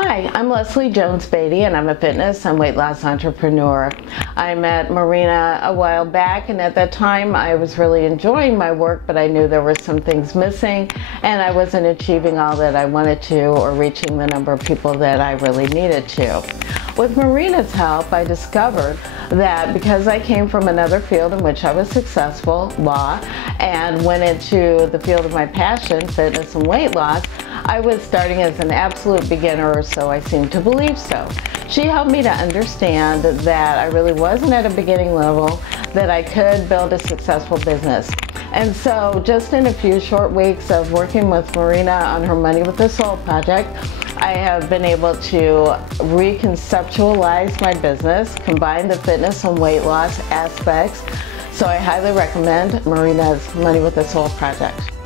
Hi, I'm Leslye Jones Beaty, and I'm a fitness and weight loss entrepreneur. I met Marina a while back, and at that time I was really enjoying my work, but I knew there were some things missing and I wasn't achieving all that I wanted to or reaching the number of people that I really needed to. With Marina's help, I discovered that because I came from another field in which I was successful, law, and went into the field of my passion, fitness and weight loss, I was starting as an absolute beginner, or so I seem to believe so. She helped me to understand that I really wasn't at a beginning level, that I could build a successful business. And so just in a few short weeks of working with Marina on her Money with the Soul project, I have been able to reconceptualize my business, combine the fitness and weight loss aspects. So I highly recommend Marina's Money with the Soul project.